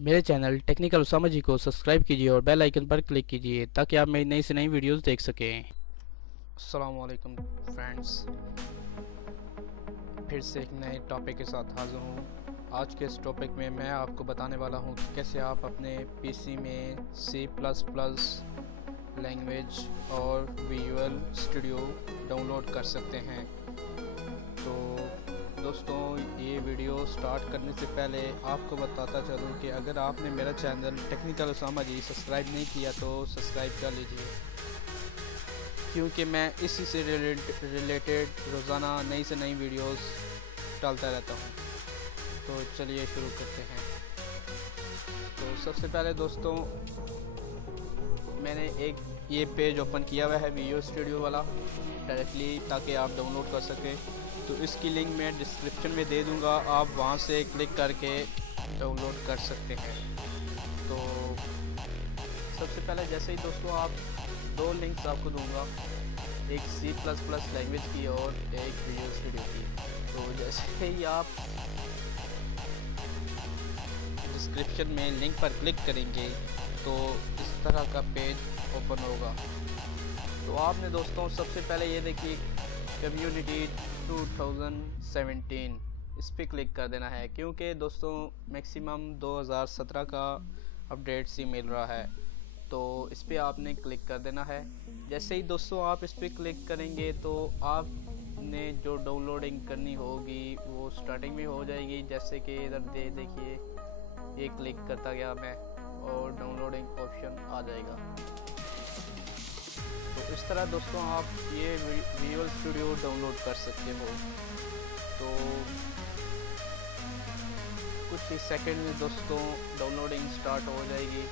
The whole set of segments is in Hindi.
मेरे चैनल टेक्निकल उसामा जी को सब्सक्राइब कीजिए और बेल आइकन पर क्लिक कीजिए ताकि आप मेरी नई से नई वीडियोस देख सकें। अस्सलाम वालेकुम फ्रेंड्स, फिर से एक नए टॉपिक के साथ हाज़िर हूँ। आज के इस टॉपिक में मैं आपको बताने वाला हूँ कि कैसे आप अपने पीसी में C++ लैंग्वेज और विजुअल स्टूडियो डाउनलोड कर सकते हैं। तो दोस्तों, ये वीडियो स्टार्ट करने से पहले आपको बताता चलूँ कि अगर आपने मेरा चैनल टेक्निकल उसामा जी सब्सक्राइब नहीं किया तो सब्सक्राइब कर लीजिए, क्योंकि मैं इसी से रिलेटेड रोज़ाना नई से नई वीडियोस डालता रहता हूँ। तो चलिए शुरू करते हैं। तो सबसे पहले दोस्तों, मैंने एक ये पेज ओपन किया हुआ है विजुअल स्टूडियो वाला डायरेक्टली, ताकि आप डाउनलोड कर सकें। तो इसकी लिंक मैं डिस्क्रिप्शन में दे दूंगा, आप वहां से क्लिक करके डाउनलोड कर सकते हैं। तो सबसे पहले जैसे ही दोस्तों, आप दो लिंक्स आपको दूंगा, एक C++ लैंग्वेज की और एक विजुअल स्टूडियो की। तो जैसे ही आप डिस्क्रिप्शन में लिंक पर क्लिक करेंगे तो इस तरह का पेज ओपन होगा। तो आपने दोस्तों सबसे पहले ये देखिए कम्युनिटी 2017, इस पर क्लिक कर देना है, क्योंकि दोस्तों मैक्सिमम 2017 का अपडेट्स ही मिल रहा है। तो इस पर आपने क्लिक कर देना है। जैसे ही दोस्तों आप इस पर क्लिक करेंगे तो आपने जो डाउनलोडिंग करनी होगी वो स्टार्टिंग में हो जाएगी। जैसे कि इधर देखिए, ये क्लिक करता गया मैं और डाउनलोडिंग ऑप्शन आ जाएगा। तो इस तरह दोस्तों आप ये विजुअल स्टूडियो डाउनलोड कर सकते हो। तो कुछ ही सेकंड में दोस्तों डाउनलोडिंग स्टार्ट हो जाएगी।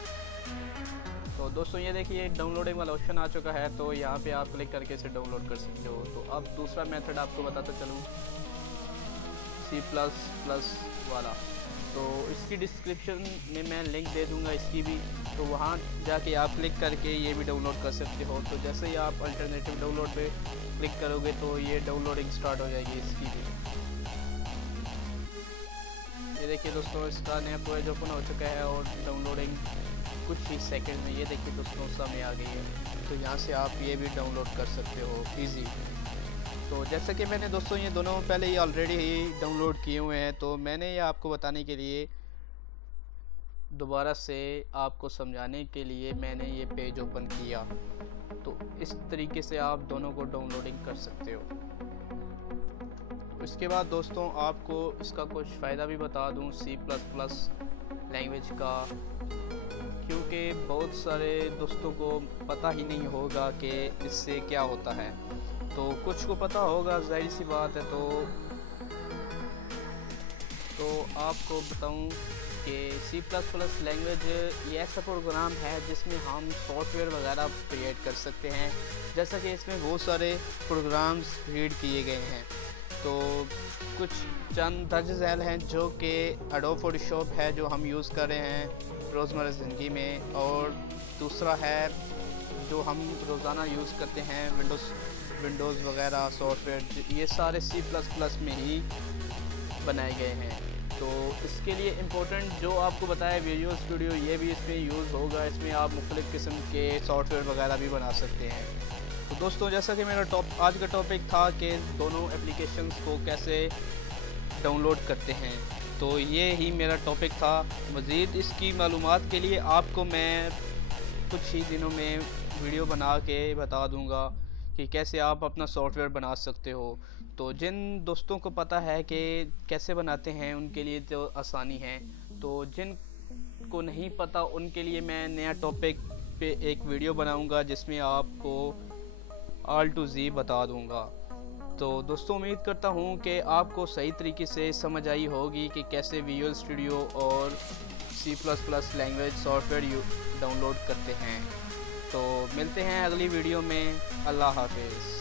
तो दोस्तों ये देखिए डाउनलोडिंग वाला ऑप्शन आ चुका है, तो यहाँ पे आप क्लिक करके इसे डाउनलोड कर सकते हो। तो अब दूसरा मेथड आपको बताता चलूँ, C++ वाला। तो इसकी डिस्क्रिप्शन में मैं लिंक दे दूंगा इसकी भी, तो वहाँ जाके आप क्लिक करके ये भी डाउनलोड कर सकते हो। तो जैसे ही आप अल्टरनेटिव डाउनलोड पे क्लिक करोगे तो ये डाउनलोडिंग स्टार्ट हो जाएगी इसकी भी। ये देखिए दोस्तों, इसका नया पेज ओपन हो चुका है और डाउनलोडिंग कुछ ही सेकंड में, ये देखिए दोस्तों समय आ गई है। तो यहाँ से आप ये भी डाउनलोड कर सकते हो ईजी। तो जैसे कि मैंने दोस्तों ये दोनों पहले ही ऑलरेडी ही डाउनलोड किए हुए हैं, तो मैंने ये आपको बताने के लिए, दोबारा से आपको समझाने के लिए मैंने ये पेज ओपन किया। तो इस तरीके से आप दोनों को डाउनलोडिंग कर सकते हो। इसके बाद दोस्तों आपको इसका कुछ फ़ायदा भी बता दूं C++ लैंग्वेज का, क्योंकि बहुत सारे दोस्तों को पता ही नहीं होगा कि इससे क्या होता है। तो कुछ को पता होगा, जाहिर सी बात है। तो आपको बताऊं कि C++ लैंग्वेज ये ऐसा प्रोग्राम है जिसमें हम सॉफ्टवेयर वगैरह क्रिएट कर सकते हैं। जैसा कि इसमें बहुत सारे प्रोग्राम्स रीड किए गए हैं। तो कुछ चंद दर्ज झैल हैं जो कि एडोब फोटोशॉप है जो हम यूज़ कर रहे हैं रोज़मर्रा ज़िंदगी में, और दूसरा है जो हम रोज़ाना यूज़ करते हैं विंडोज़ वगैरह सॉफ्टवेयर, ये सारे C++ में ही बनाए गए हैं। तो इसके लिए इम्पोर्टेंट जो आपको बताया विजुअल स्टूडियो, ये भी इसमें यूज़ होगा। इसमें आप मुख्तलिफ़ किस्म के सॉफ्टवेयर वगैरह भी बना सकते हैं। तो दोस्तों जैसा कि मेरा आज का टॉपिक था कि दोनों एप्लीकेशंस को कैसे डाउनलोड करते हैं, तो ये ही मेरा टॉपिक था। मज़ीद इसकी मालूमात के लिए आपको मैं कुछ ही दिनों में वीडियो बना के बता दूंगा कि कैसे आप अपना सॉफ्टवेयर बना सकते हो। तो जिन दोस्तों को पता है कि कैसे बनाते हैं उनके लिए तो आसानी है, तो जिन को नहीं पता उनके लिए मैं नया टॉपिक पे एक वीडियो बनाऊंगा जिसमें आपको A to Z बता दूंगा। तो दोस्तों उम्मीद करता हूं कि आपको सही तरीके से समझ आई होगी कि कैसे विजुअल स्टूडियो और C++ लैंग्वेज सॉफ्टवेयर डाउनलोड करते हैं। तो मिलते हैं अगली वीडियो में। अल्लाह हाफिज़।